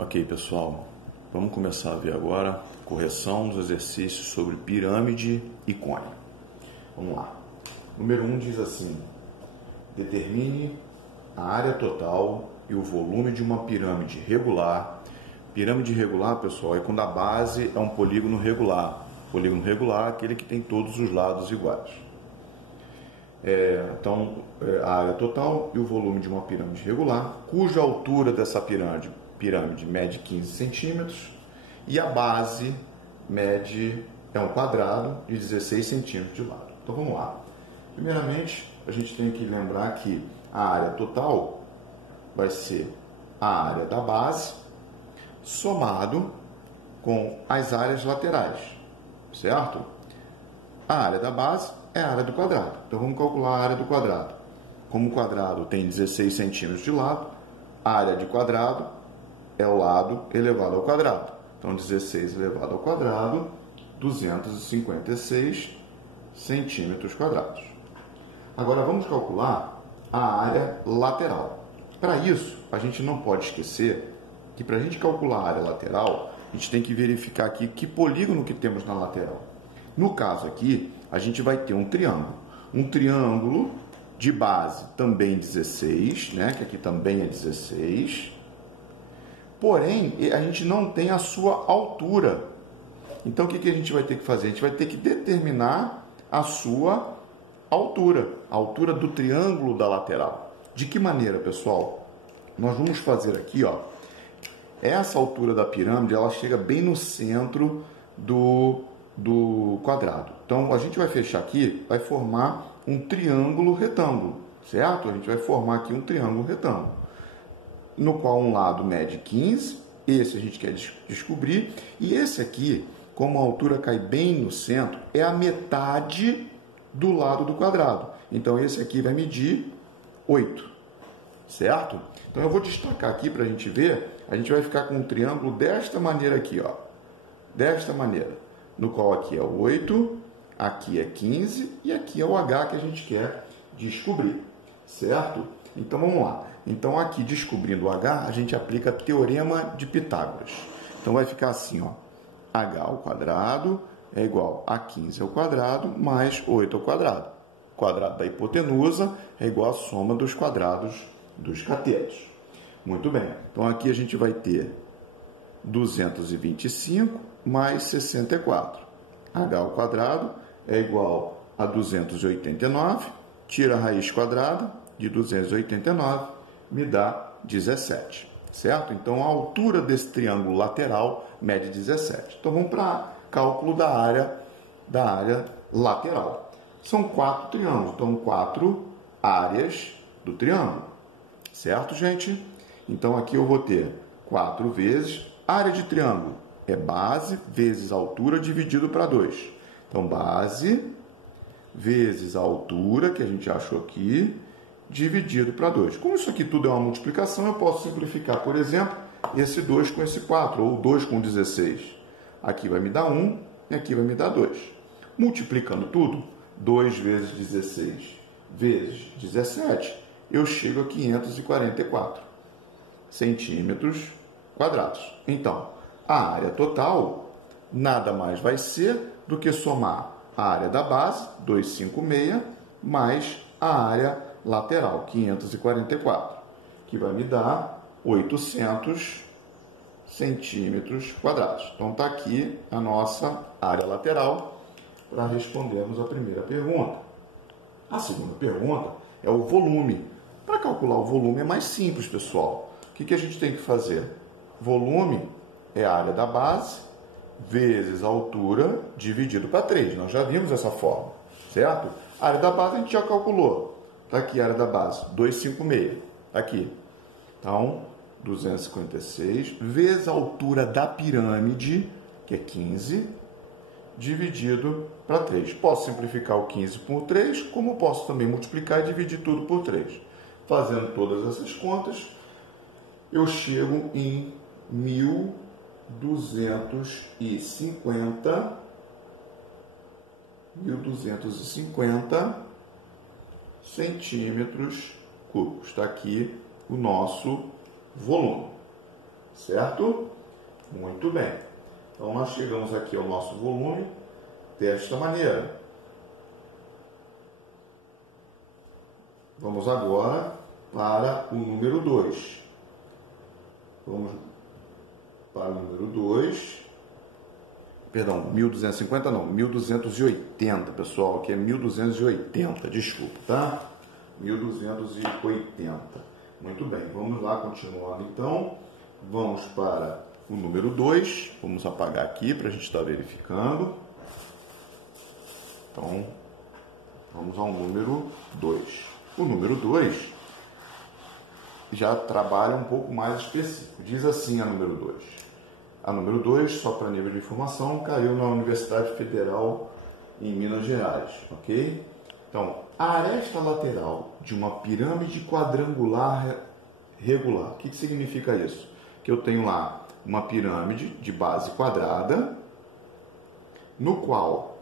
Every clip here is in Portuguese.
Ok, pessoal, vamos começar a ver agora correção dos exercícios sobre pirâmide e cone. Vamos lá. Número 1 diz assim: determine a área total e o volume de uma pirâmide regular. Pirâmide regular, pessoal, é quando a base é um polígono regular. Polígono regular é aquele que tem todos os lados iguais. A área total e o volume de uma pirâmide regular, cuja altura dessa pirâmide mede 15 centímetros e a base é um quadrado de 16 centímetros de lado. Então vamos lá. Primeiramente, a gente tem que lembrar que a área total vai ser a área da base somado com as áreas laterais, certo? A área da base é a área do quadrado. Então vamos calcular a área do quadrado. Como o quadrado tem 16 centímetros de lado, a área de quadrado é o lado elevado ao quadrado. Então 16 elevado ao quadrado, 256 centímetros quadrados. Agora vamos calcular a área lateral. Para isso, a gente não pode esquecer que para a gente calcular a área lateral, a gente tem que verificar aqui que polígono que temos na lateral. No caso aqui, a gente vai ter um triângulo. Um triângulo de base também 16, né? Que aqui também é 16. Porém, a gente não tem a sua altura. Então, o que a gente vai ter que fazer? A gente vai ter que determinar a sua altura. A altura do triângulo da lateral. De que maneira, pessoal? Nós vamos fazer aqui, ó. Essa altura da pirâmide, ela chega bem no centro do quadrado. Então, a gente vai fechar aqui, vai formar um triângulo retângulo, certo? A gente vai formar aqui um triângulo retângulo, no qual um lado mede 15, esse a gente quer descobrir, e esse aqui, como a altura cai bem no centro, é a metade do lado do quadrado. Então, esse aqui vai medir 8, certo? Então, eu vou destacar aqui para a gente ver, a gente vai ficar com um triângulo desta maneira aqui, ó. Desta maneira, no qual aqui é 8, aqui é 15 e aqui é o H que a gente quer descobrir, certo? Então, vamos lá. Então, aqui, descobrindo o H, a gente aplica Teorema de Pitágoras. Então, vai ficar assim, ó. H ao quadrado é igual a 15 ao quadrado mais 8 ao quadrado. O quadrado da hipotenusa é igual à soma dos quadrados dos catetos. Muito bem. Então, aqui a gente vai ter 225 mais 64. H ao quadrado é igual a 289. Tira a raiz quadrada de 289, me dá 17. Certo? Então, a altura desse triângulo lateral mede 17. Então, vamos para cálculo da área lateral. São 4 triângulos, então 4 áreas do triângulo. Certo, gente? Então, aqui eu vou ter 4 vezes área de triângulo. É base vezes altura dividido para 2. Então, base vezes a altura, que a gente achou aqui, dividido para 2. Como isso aqui tudo é uma multiplicação, eu posso simplificar, por exemplo, esse 2 com esse 4, ou 2 com 16. Aqui vai me dar 1 e aqui vai me dar 2. Multiplicando tudo, 2 vezes 16 vezes 17, eu chego a 544 centímetros quadrados. Então, a área total nada mais vai ser do que somar a área da base, 256, mais a área lateral, 544, que vai me dar 800 centímetros quadrados. Então, está aqui a nossa área lateral para respondermos a primeira pergunta. A segunda pergunta é o volume. Para calcular o volume é mais simples, pessoal. O que a gente tem que fazer? Volume é a área da base vezes a altura dividido para 3. Nós já vimos essa forma, certo? A área da base a gente já calculou. Está aqui a área da base, 256. Aqui. Então, 256 vezes a altura da pirâmide, que é 15, dividido para 3. Posso simplificar o 15 por 3, como posso também multiplicar e dividir tudo por 3. Fazendo todas essas contas, eu chego em 1.250 centímetros cúbicos. Está aqui o nosso volume, certo? Muito bem. Então, nós chegamos aqui ao nosso volume desta maneira. Vamos agora para o número 2. Vamos para o número 2. Perdão, 1250 não, 1280, pessoal, que é 1280, desculpa, tá? 1280. Muito bem, vamos lá, continuando então. Vamos para o número 2. Vamos apagar aqui para a gente estar verificando. Então, vamos ao número 2. O número 2 já trabalha um pouco mais específico. Diz assim a número 2. A número 2, só para nível de informação, caiu na Universidade Federal em Minas Gerais, ok? Então, a aresta lateral de uma pirâmide quadrangular regular. O que significa isso? Que eu tenho lá uma pirâmide de base quadrada, no qual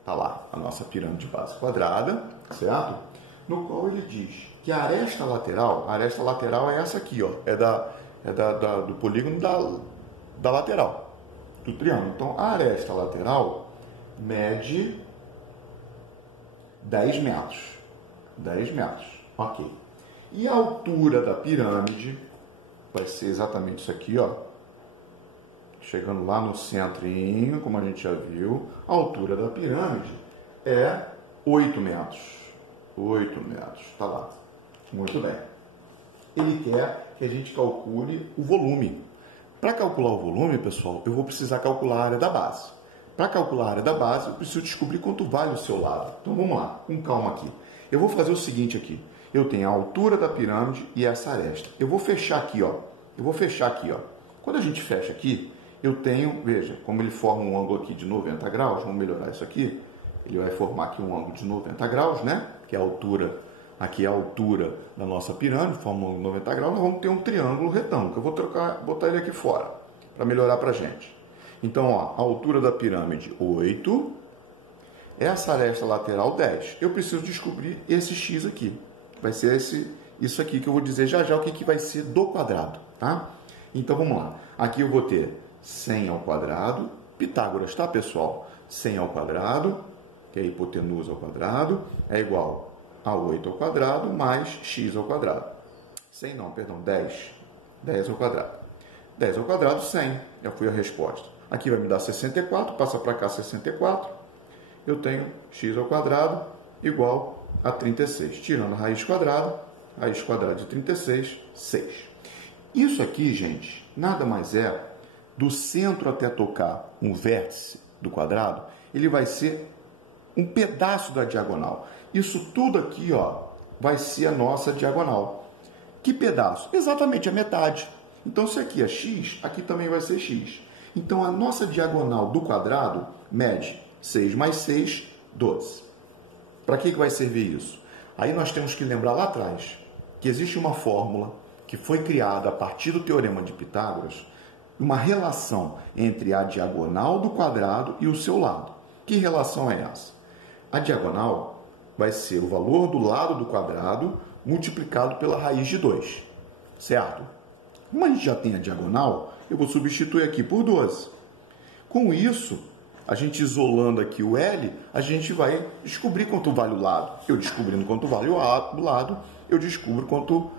está lá a nossa pirâmide de base quadrada, certo? No qual ele diz que a aresta lateral é essa aqui, ó, do polígono da lateral do triângulo. Então, a aresta lateral mede 10 metros. 10 metros, ok. E a altura da pirâmide vai ser exatamente isso aqui, ó. Chegando lá no centrinho, como a gente já viu, a altura da pirâmide é 8 metros. 8 metros, tá lá. Muito bem. Ele quer que a gente calcule o volume. Para calcular o volume, pessoal, eu vou precisar calcular a área da base. Para calcular a área da base, eu preciso descobrir quanto vale o seu lado. Então vamos lá, com calma aqui. Eu vou fazer o seguinte aqui. Eu tenho a altura da pirâmide e essa aresta. Eu vou fechar aqui, ó. Quando a gente fecha aqui, eu tenho, veja, como ele forma um ângulo aqui de 90 graus, vamos melhorar isso aqui. Ele vai formar aqui um ângulo de 90 graus, né? Que é a altura, aqui é a altura da nossa pirâmide, forma um ângulo de 90 graus, nós vamos ter um triângulo retângulo, que eu vou botar ele aqui fora, para melhorar para a gente. Então, ó, a altura da pirâmide, 8. Essa aresta lateral, 10. Eu preciso descobrir esse x aqui. Vai ser isso aqui que eu vou dizer já já o que vai ser do quadrado, tá? Então, vamos lá. Aqui eu vou ter 100 ao quadrado, Pitágoras, tá, pessoal? 100 ao quadrado, que é a hipotenusa ao quadrado, é igual a 8 ao quadrado mais x ao quadrado. 100 não, perdão, 10. 10 ao quadrado. 10 ao quadrado, 100. Já foi a resposta. Aqui vai me dar 64, passa para cá 64. Eu tenho x ao quadrado igual a 36. Tirando a raiz quadrada de 36, 6. Isso aqui, gente, nada mais é do centro até tocar um vértice do quadrado, ele vai ser um pedaço da diagonal. Isso tudo aqui, ó, vai ser a nossa diagonal. Que pedaço? Exatamente a metade. Então, se aqui é x, aqui também vai ser x. Então, a nossa diagonal do quadrado mede 6 mais 6, 12. Para que vai servir isso? Aí nós temos que lembrar lá atrás que existe uma fórmula que foi criada a partir do Teorema de Pitágoras, uma relação entre a diagonal do quadrado e o seu lado. Que relação é essa? A diagonal vai ser o valor do lado do quadrado multiplicado pela raiz de 2, certo? Como a gente já tem a diagonal, eu vou substituir aqui por 12. Com isso, a gente isolando aqui o L, a gente vai descobrir quanto vale o lado. Eu descobrindo quanto vale o lado, eu descubro quanto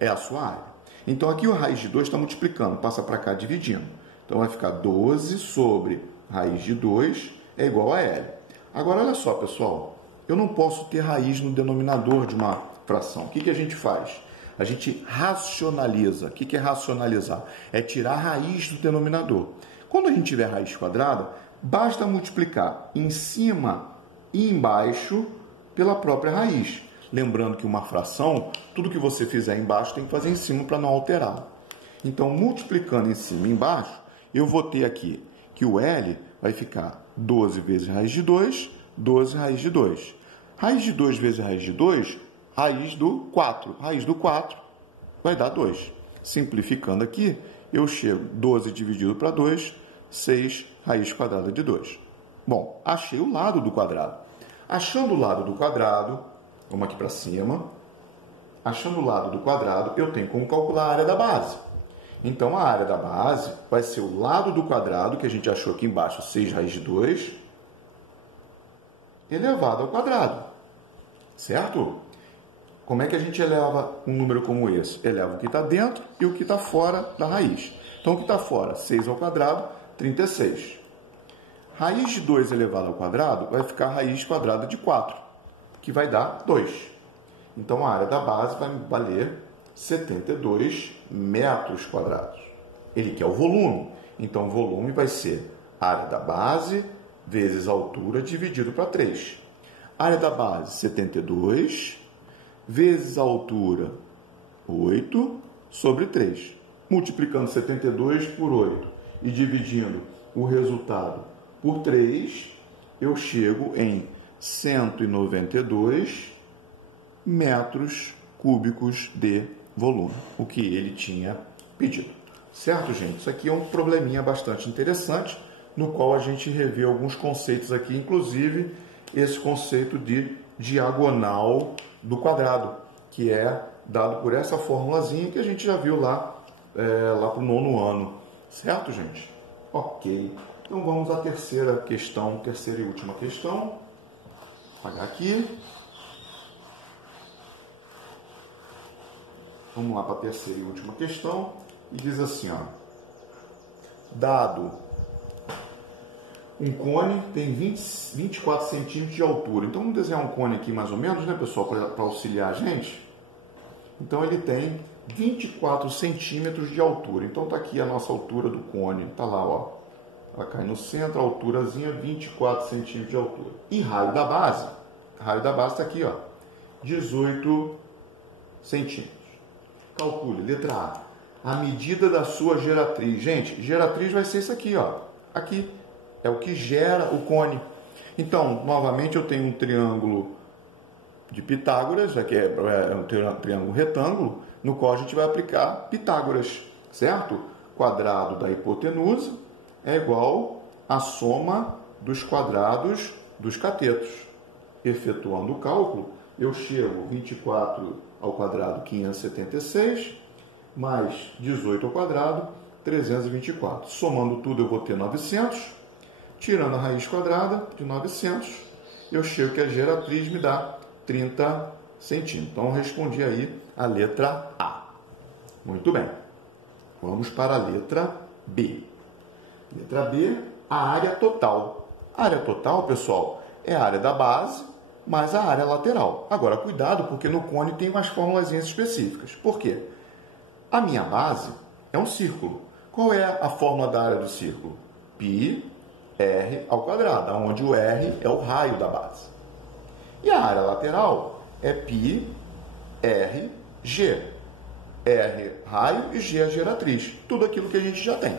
é a sua área. Então, aqui a raiz de 2 está multiplicando, passa para cá dividindo. Então, vai ficar 12 sobre raiz de 2 é igual a L. Agora, olha só, pessoal. Eu não posso ter raiz no denominador de uma fração. O que a gente faz? A gente racionaliza. O que é racionalizar? É tirar a raiz do denominador. Quando a gente tiver raiz quadrada, basta multiplicar em cima e embaixo pela própria raiz. Lembrando que uma fração, tudo que você fizer embaixo tem que fazer em cima para não alterar. Então, multiplicando em cima e embaixo, eu vou ter aqui que o L vai ficar 12 vezes raiz de 2, 12 raiz de 2. Raiz de 2 vezes raiz de 2, raiz do 4. Raiz do 4 vai dar 2. Simplificando aqui, eu chego 12 dividido para 2, 6 raiz quadrada de 2. Bom, achei o lado do quadrado. Achando o lado do quadrado, vamos aqui para cima, achando o lado do quadrado, eu tenho como calcular a área da base. Então, a área da base vai ser o lado do quadrado, que a gente achou aqui embaixo, 6 raiz de 2, elevado ao quadrado. Certo? Como é que a gente eleva um número como esse? Eleva o que está dentro e o que está fora da raiz. Então, o que está fora? 6 ao quadrado, 36. Raiz de 2 elevado ao quadrado vai ficar raiz quadrada de 4, que vai dar 2. Então, a área da base vai valer 72 metros quadrados. Ele quer o volume. Então, o volume vai ser a área da base vezes a altura dividido para 3. A área da base, 72, vezes a altura, 8, sobre 3. Multiplicando 72 por 8 e dividindo o resultado por 3, eu chego em 192 metros cúbicos de volume, o que ele tinha pedido. Certo, gente? Isso aqui é um probleminha bastante interessante, no qual a gente revê alguns conceitos aqui, inclusive esse conceito de diagonal do quadrado, que é dado por essa formulazinha que a gente já viu lá para o 9º ano. Certo, gente? Ok. Então vamos à terceira questão, terceira e última questão. Vou apagar aqui. Vamos lá para a terceira e última questão. E diz assim, ó. Dado um cone, tem 24 centímetros de altura. Então, vamos desenhar um cone aqui mais ou menos, né, pessoal, para auxiliar a gente. Então, ele tem 24 centímetros de altura. Então, está aqui a nossa altura do cone. Está lá, ó. Ela cai no centro, a alturazinha, 24 centímetros de altura. E raio da base está aqui, ó, 18 centímetros. Calcule, letra A. A medida da sua geratriz. Gente, geratriz vai ser isso aqui, ó. Aqui é o que gera o cone. Então, novamente, eu tenho um triângulo de Pitágoras, já que é um triângulo retângulo, no qual a gente vai aplicar Pitágoras, certo? Quadrado da hipotenusa é igual à soma dos quadrados dos catetos. Efetuando o cálculo, eu chego 24 ao quadrado, 576, mais 18 ao quadrado, 324. Somando tudo, eu vou ter 900. Tirando a raiz quadrada de 900, eu chego que a geratriz me dá 30 centímetros. Então, eu respondi aí a letra A. Muito bem. Vamos para a letra B. Letra B, a área total. A área total, pessoal, é a área da base mais a área lateral. Agora, cuidado, porque no cone tem umas fórmulas específicas. Por quê? A minha base é um círculo. Qual é a fórmula da área do círculo? Πr ao quadrado, onde o R é o raio da base. E a área lateral é πr g. R raio e G a geratriz. Tudo aquilo que a gente já tem.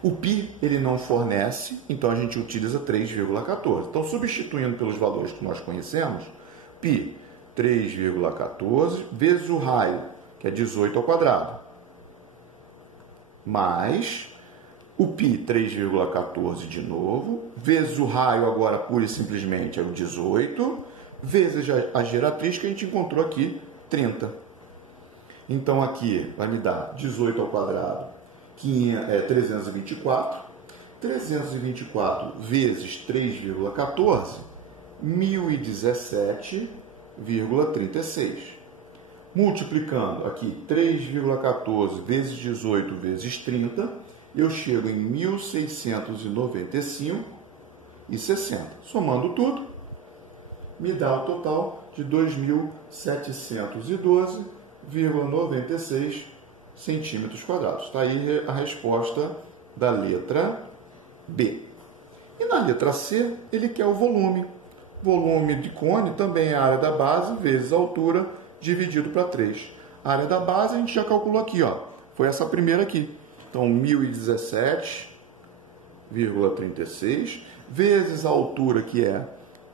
O π ele não fornece, então a gente utiliza 3,14. Então, substituindo pelos valores que nós conhecemos, π 3,14 vezes o raio, que é 18 ao quadrado, mais o π 3,14 de novo, vezes o raio agora pura e simplesmente é o 18, vezes a geratriz que a gente encontrou aqui, 30. Então, aqui vai me dar 18 ao quadrado, 324. 324 vezes 3,14, 1017,36. Multiplicando aqui 3,14 vezes 18 vezes 30, eu chego em 1.695,60. Somando tudo, me dá o total de 2.712,96 centímetros quadrados. Está aí a resposta da letra B. E na letra C, ele quer o volume. Volume de cone também é a área da base vezes a altura dividido para 3. A área da base a gente já calculou aqui, ó. Foi essa primeira aqui. Então, 1017,36 vezes a altura, que é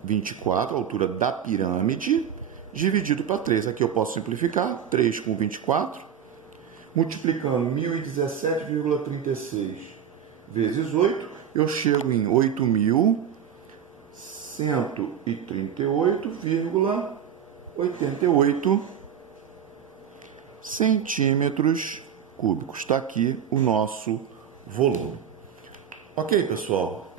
24, a altura da pirâmide, dividido para 3. Aqui eu posso simplificar, 3 com 24, multiplicando 1017,36 vezes 8, eu chego em 8.138,88 centímetros cúbicos. Está aqui o nosso volume. Ok, pessoal?